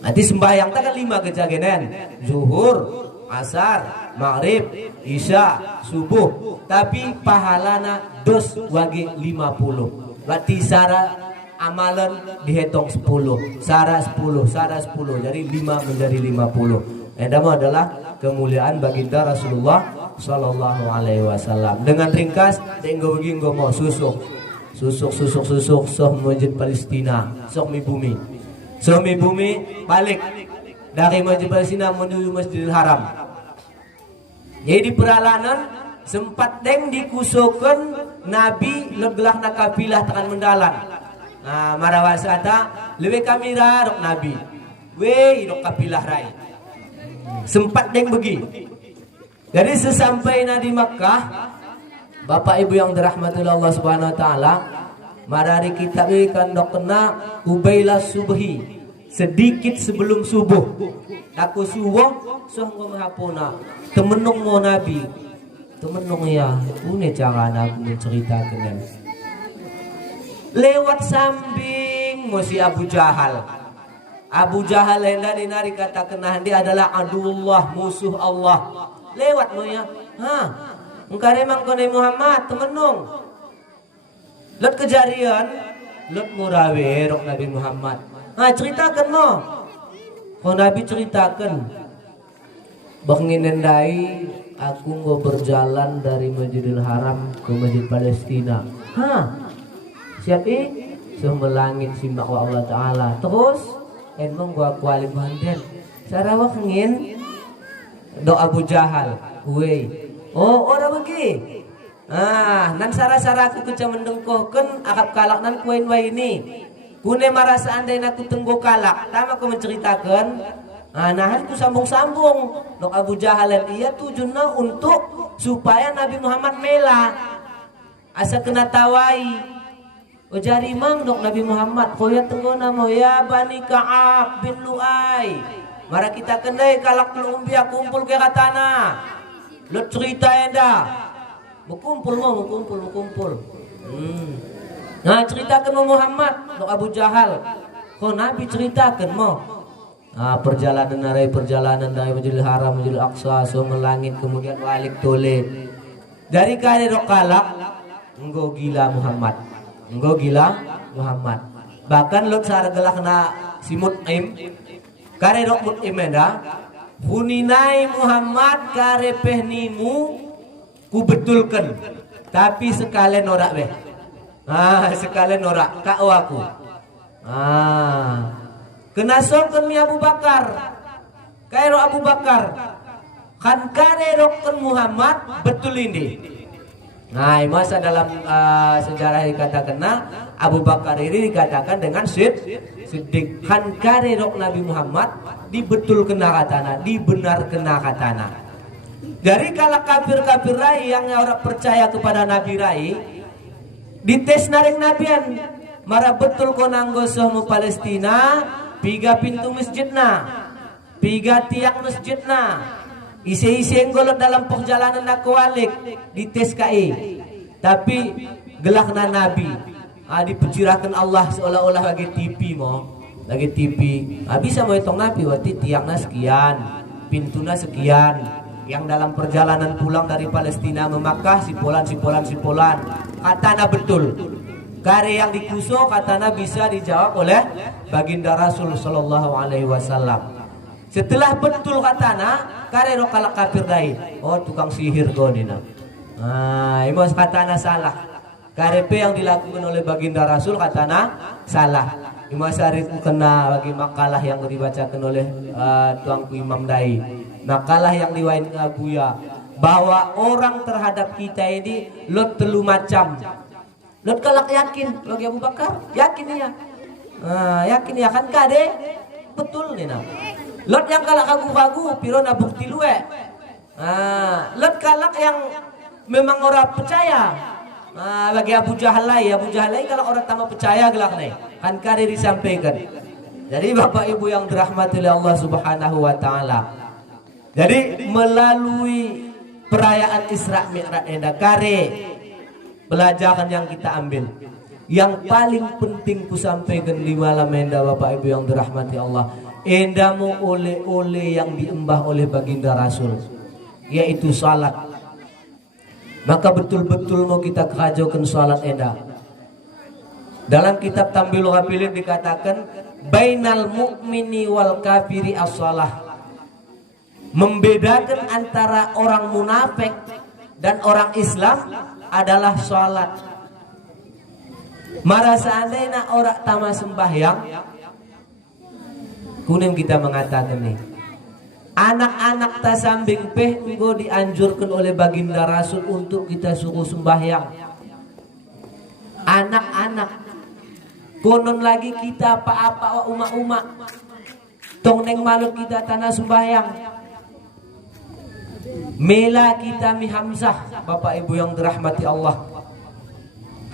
Nanti sembahyang tak kan 5 kejagenen, zuhur, asar, maghrib, isya, subuh, tapi pahalana dos wagi 50. Berarti sara amalan dihitung 10, sara 10, jadi 5 menjadi 50. Itu adalah kemuliaan baginda Rasulullah Sallallahu Alaihi Wasallam. Dengan ringkas, enggo begini enggo mau susuk soh masjid Palestina, soh mi bumi balik dari masjid Palestina menuju Masjidil Haram. Jadi di perjalanan sempat dikusukan Nabi legelah na kafilah tekan mendalan. Marawasata lewe kamera dok Nabi. We dok kafilah rai. Sempat begi. Jadi sesampainya di Makkah, Bapak Ibu yang dirahmati Allah Subhanahu wa taala, marari kita kan dok kena ubaila subhi. Sedikit sebelum subuh. Aku subuh soh ngomahapona. Temenung mau Nabi. Temenung ya. Ini cara aku menceritakan. Lewat samping si Abu Jahal. Abu Jahal yang dari nari kata kena dia adalah aduullah, musuh Allah. Lewat mo ya. Engkau memang kone Muhammad temenung. Lot kejadian, lot murawe rok Nabi Muhammad. Ceritakan mo. Kau Nabi ceritakan. Banginendai aku mau berjalan dari Masjidil Haram ke Masjid Palestina. Siap melangit simbak wa Allah Ta'ala. Terus emang gua kuali banden. Sarawak ngin do Abu Jahal. Wei. Ora bagi. Nan sara-sara aku keca mendengkohkan akap kalak nan kuain wa ini. Kune marasa andai aku tenggo kalak. Tama aku menceritakan. Nah aku sambung-sambung. Dok Abu Jahal iya tujuannya untuk supaya Nabi Muhammad mela. Asa kena tawai. Jari mang dok Nabi Muhammad. Koya tenggo namo ya Bani Ka'ab bin Lu'ay. Mara kita kendai kalak lumbia kumpul ke katana. Lo cerita enda. Berkumpul. Nah ceritakan Muhammad dok Abu Jahal. Kau Nabi ceritakan mo. Perjalanan dari Masjidil Haram, Masjidil Aqsa, Sumber Langit, kemudian balik tole. Dari kare dok kalak, enggo gila Muhammad. Bahkan lot sargelak na si Mut'im, kare dok Mut'im enda, huninai Muhammad kare pehnimu ku betulkan, tapi sekalian norak beh. Sekalian norak kau aku. Kena sokan mi Abu Bakar. Kairo Abu Bakar. Kan kare rokon Muhammad betul ini. Masa dalam sejarah dikatakan Abu Bakar ini dikatakan dengan Siddiq. Kan kare rok Nabi Muhammad dibetul kena katana, dibenar kena katana. Dari kala kafir-kafir rai yang orang percaya kepada Nabi rai, dites naring nabian. Mara betul konanggo sohmu Palestina. Piga pintu masjidna, piga tiak masjidna, isi-isi golot dalam perjalanan nak walik di TSKI. Tapi gelakna Nabi, dipecirakan Allah seolah-olah lagi TV lagi TV. Bisa mau hitung Nabi, waktu tiakna sekian, pintuna sekian. Yang dalam perjalanan pulang dari Palestina ke Makkah, sipolan. Katana betul. Kare yang dikuso katana bisa dijawab oleh baginda Rasul sallallahu alaihi wasallam. Setelah betul katana, kare ro kalak kafir dai. Tukang sihir gonina. Imos katana salah. Karepe yang dilakukan oleh baginda Rasul katana salah. Imos Syarif kena bagi makalah yang dibacakan oleh tuangku Imam Dai. Makalah yang diwain Abuya bahwa orang terhadap kita ini lot telu macam. Lot kalak yakin, logi Abu Bakar yakin ya, yakin ya kan kade betul nih nam. Lot yang kalak kagu-kagu, piro na bukti luwe. Lot kalak yang memang orang percaya. Bagi Abu Jahal kalau orang tak percaya gelak nih, kan kade disampaikan. Jadi Bapak Ibu yang dirahmati oleh Allah Subhanahu Wa Taala. Jadi melalui perayaan Isra Mi'raj enda kare pelajaran yang kita ambil, yang paling penting ku sampaikan di malam enda Bapak Ibu yang dirahmati Allah, endamu oleh-oleh yang diembah oleh baginda Rasul, yaitu salat. Maka betul-betul mau kita kerajokan salat enda. Dalam kitab Tambilul Ghafilin dikatakan bainal mu'mini wal kafiri as-salah, membedakan antara orang munafik dan orang Islam adalah sholat. Mara seandainya orang tama sembahyang, kuning kita mengatakan nih, anak-anak tasambing peh engko dianjurkan oleh baginda Rasul untuk kita suruh sembahyang. Anak-anak, konon lagi kita apa-apa umak-umak, tong neng malu kita tanah sembahyang. Mela kita mi Hamzah, Bapak Ibu yang dirahmati Allah.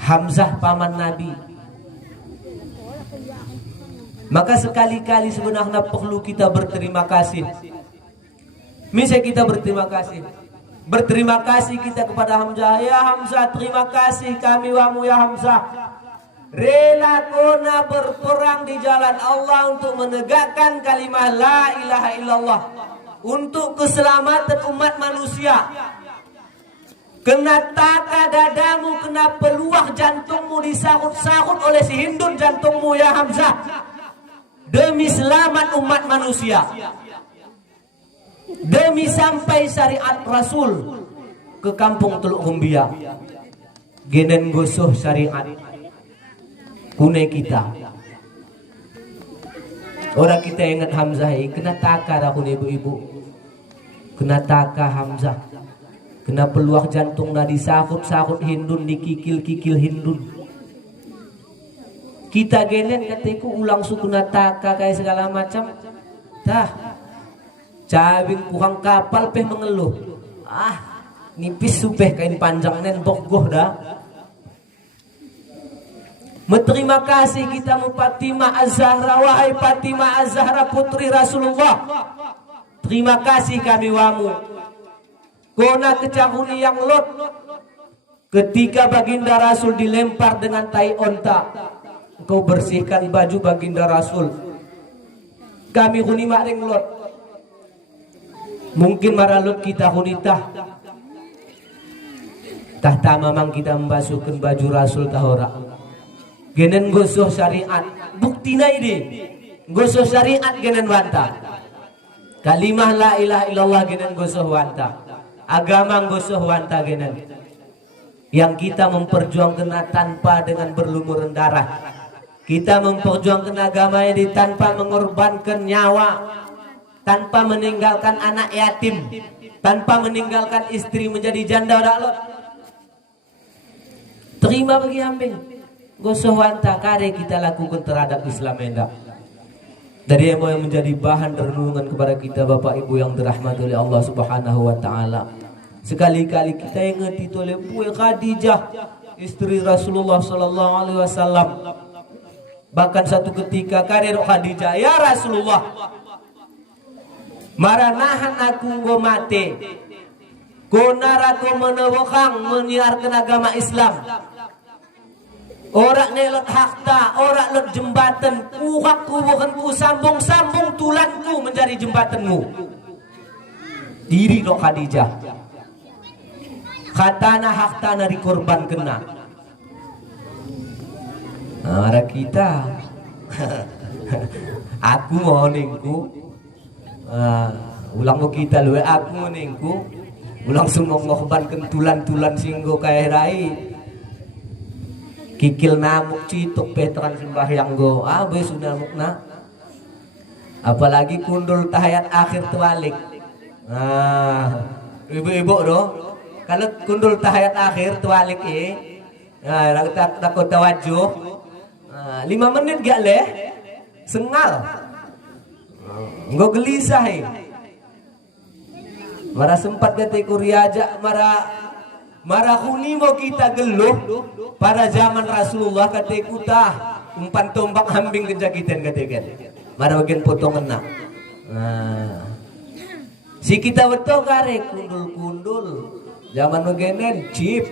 Hamzah paman Nabi. Maka sekali-kali sebenarnya perlu kita berterima kasih. Misal kita berterima kasih. Berterima kasih kita kepada Hamzah. Ya Hamzah, terima kasih kami wamu ya Hamzah. Rela kona berperang di jalan Allah untuk menegakkan kalimat la ilaha illallah, untuk keselamatan umat manusia. Kena taka dadamu, kena peluah jantungmu disahut-sahut oleh si hindun jantungmu ya Hamzah, demi selamat umat manusia, demi sampai syariat Rasul ke kampung Teluk Gumbia. Genen gosoh syariat kune kita. Orang kita ingat Hamzah ini kena taka dah ibu-ibu, kena taka Hamzah, kena peluang jantung dah disahut-sahut hindun, dikikil-kikil hindun. Kita genen katiku ulang suku kena taka kayak segala macam. Dah cabing kurang kapal peh mengeluh. Nipis supeh kain panjang nen bogoh dah. Terima kasih kita mu Fatimah Az-Zahra, wahai Fatimah Az-Zahra putri Rasulullah. Terima kasih kami wamu. Kona kecahuni yang lot ketika baginda Rasul dilempar dengan tai onta, engkau bersihkan baju baginda Rasul. Kami huni maring lot. Mungkin maralot kita hunitah. Tahta mamang kita membasuhkan baju Rasul tahora. Genen gosoh syariat. Buktina ini. Gosoh syariat genen wanta. Kalimah la ilaha illallah genen gosoh wanta. Agama gosoh wanta genen. Yang kita memperjuangkan tanpa dengan berlumuran darah. Kita memperjuangkan agama ini tanpa mengorbankan nyawa, tanpa meninggalkan anak yatim, tanpa meninggalkan istri menjadi janda rakyat. Terima bagi ambing. Gosoh wanta kare kita lakukan terhadap Islam endak. Dari yang menjadi bahan renungan kepada kita Bapak Ibu yang dirahmati oleh Allah Subhanahu wa taala. Sekali-kali kita ingat itu oleh Bu Khadijah, istri Rasulullah sallallahu alaihi wasallam. Bahkan satu ketika kare Khadijah, "Ya Rasulullah, maranahan aku go mate. Konar aku menewakang menyiarkan agama Islam. Orang nelot hakta, orang lot jembatan, kuhakku bukan ku sambung-sambung tulanku menjadi jembatanmu." Diri dok Khadijah. Khatana haktana dikorban kena. Nah, kita aku mau ningku ulang mau kita lu aku mau ningku ulang semua ngorbankan tulan-tulan singgo kaya rai kikil namuk citok petran sembahyang go abis sudah mukna apalagi kundul tahayat akhir terbalik. Ibu-ibu doh kalau kundul tahayat akhir terbalik takut tawajuh 5 menit gak leh sengal nggak gelisah marah sempat kata kuriaja marah huni mau kita geluh pada zaman Rasulullah kata kutah umpan tombak hambing kejakitan kata marah bagian potong enak. Si kita betul kare kundul zaman begenen chip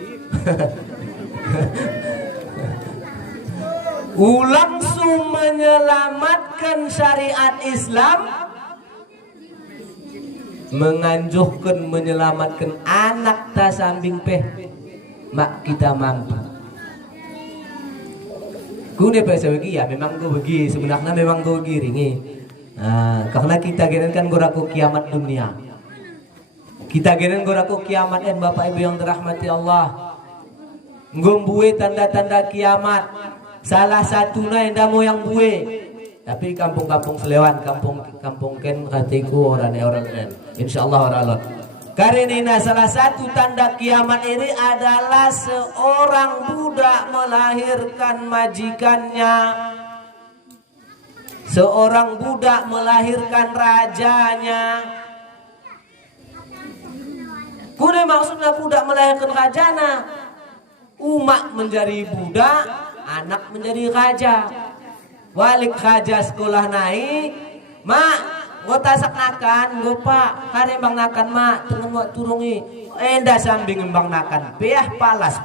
langsung menyelamatkan syariat Islam, menganjurkan menyelamatkan anak ta sambing peh mak kita mampu. Kune pesa begi ya memang go begi sebenarnya memang go begi ringi. Karena kita genen kan goraku kiamat dunia. Kita genen goraku kiamat en Bapak Ibu yang dirahmati Allah. Ngombue tanda-tanda kiamat. Salah satunya yang damo yang bue. Tapi kampung-kampung Selewan, kampung ken katiku orang insyaallah orang lot. Karena salah satu tanda kiamat ini adalah seorang budak melahirkan majikannya. Seorang budak melahirkan rajanya. Kune maksudnya budak melahirkan rajana. Umak menjadi budak, anak menjadi raja. Walik raja sekolah naik, mak, gua tasak nakan, gua pak, kare bang nakan mak, tengen mau turungi, enda sambing bang nakan, beah palas,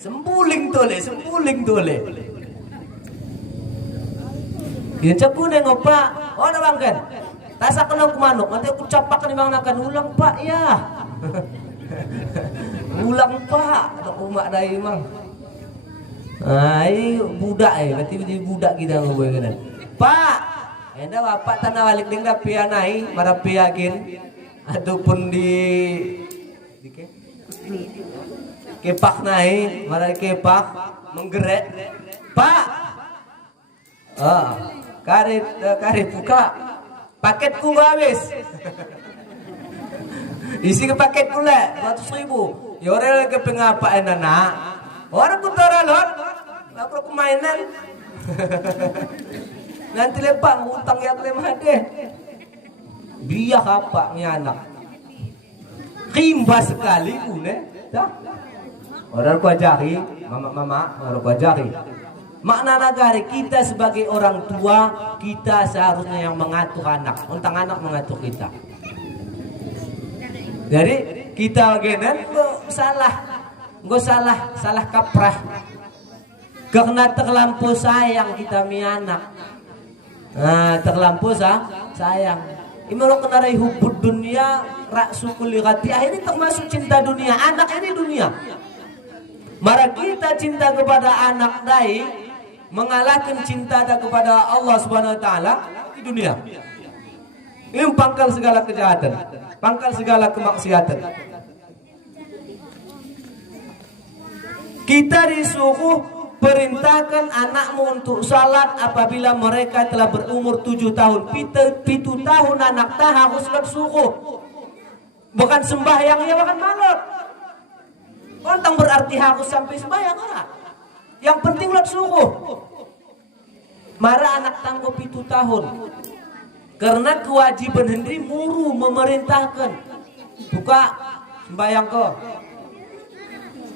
sembuling tole. Dia cepu nengok pak, oh ada bang kan, tasak kenok manuk, nanti aku capak nih bang nakan, ulang pak ya. Ulang pak, ada umak dari mang. Ini budak berarti budak kita ngomong kan. Pak, enda bapak tanah balik dengan pia naik, marah piakin ataupun di kepak naik, marah kepak menggerak. Pak, karet buka, paketku habis. Isi ke paket pula 100.000. Ya orang lagi pengapaan anak. Orang putara lot, lapor kemainan. Nanti lepak ngutang yang lemah deh. Biar apa ni anak? Rimba sekali pun Orang ku ajari, mama, orang ku ajari. Makna negara kita sebagai orang tua, kita seharusnya yang mengatur anak, untang anak mengatur kita. Jadi kita genen Gak salah kaprah. Karena terlampau sayang kita mi anak. Nah, terlampau sayang. Imalo kenarai hubud dunia raksu kulli ghati. Akhirnya termasuk cinta dunia. Anak ini dunia. Mara kita cinta kepada anak dai mengalahkan cinta kepada Allah Subhanahu wa taala di dunia. Ini pangkal segala kejahatan, pangkal segala kemaksiatan. Kita disuruh perintahkan anakmu untuk salat apabila mereka telah berumur 7 tahun. 7 tahun anak tak harus suruh. Bukan sembahyang ya, bukan malot. Kontang berarti harus sampai sembahyang ora. Yang penting ulat suruh. Mara anak tanggup 7 tahun. Karena kewajiban hendri muru memerintahkan. Buka sembahyang kau.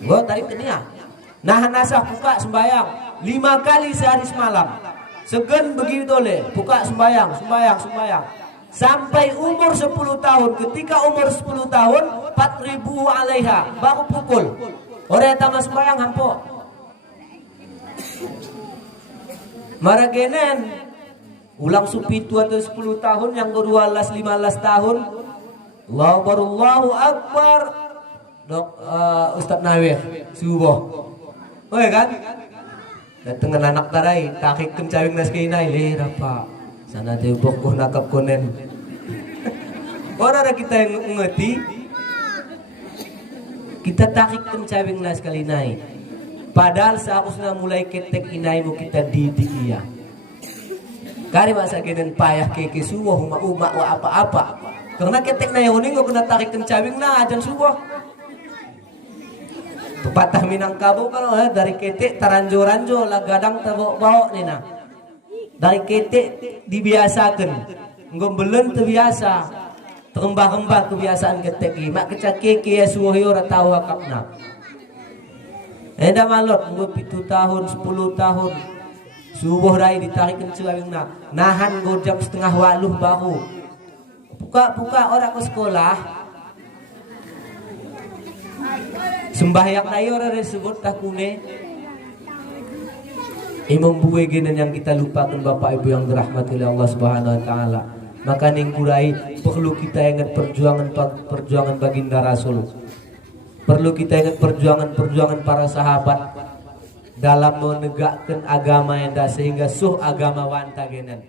Gua tarik ke dia. Nah nasah buka sembahyang 5 kali sehari semalam. Segen begitu oleh buka sembahyang. Sampai umur 10 tahun. Ketika umur 10 tahun 4.000 alaiha baru pukul. Orang tamas sembahyang hampo. Maragenen ulang supitu atau 10 tahun, yang kedua 15 tahun. Allahu Akbar. Dok Ustaz Nawir subuh. Oh kan? Datang anak tarai takik kencawing nas kainai lera pak. Sana tebok ko nakap konen. Orang kita yang ngerti. Kita takik kencawing nas kali nai. Padahal seharusnya mulai ketek inai mu kita didik dia. Kari masa kenen payah keke subuh umak wa apa-apa. Karena ketek na yoni ngo kena tarik kencawing na ajan subuh. Patah Minangkabau kalau dari ketek taranjo-ranjo lah gadang tabok-bawok nina. Dari ketek dibiasakan. Ngombelen terbiasa. Terembah-embah kebiasaan ketek ini. Mak kecakeke ya suhi ora tahu akapna. Eda malot 7 tahun 10 tahun. Subuh rai ditarik kencawing na. Nahan go jam 7:30 baru. Buka orang ke sekolah. Sembahyang tayo ora disebut takune. Imam buwe genen yang kita lupakan Bapak Ibu yang dirahmati oleh Allah Subhanahu wa taala. Maka ning kurai perlu kita ingat perjuangan baginda Rasul. Perlu kita ingat perjuangan para sahabat dalam menegakkan agama yang dah sehingga agama wanta genen.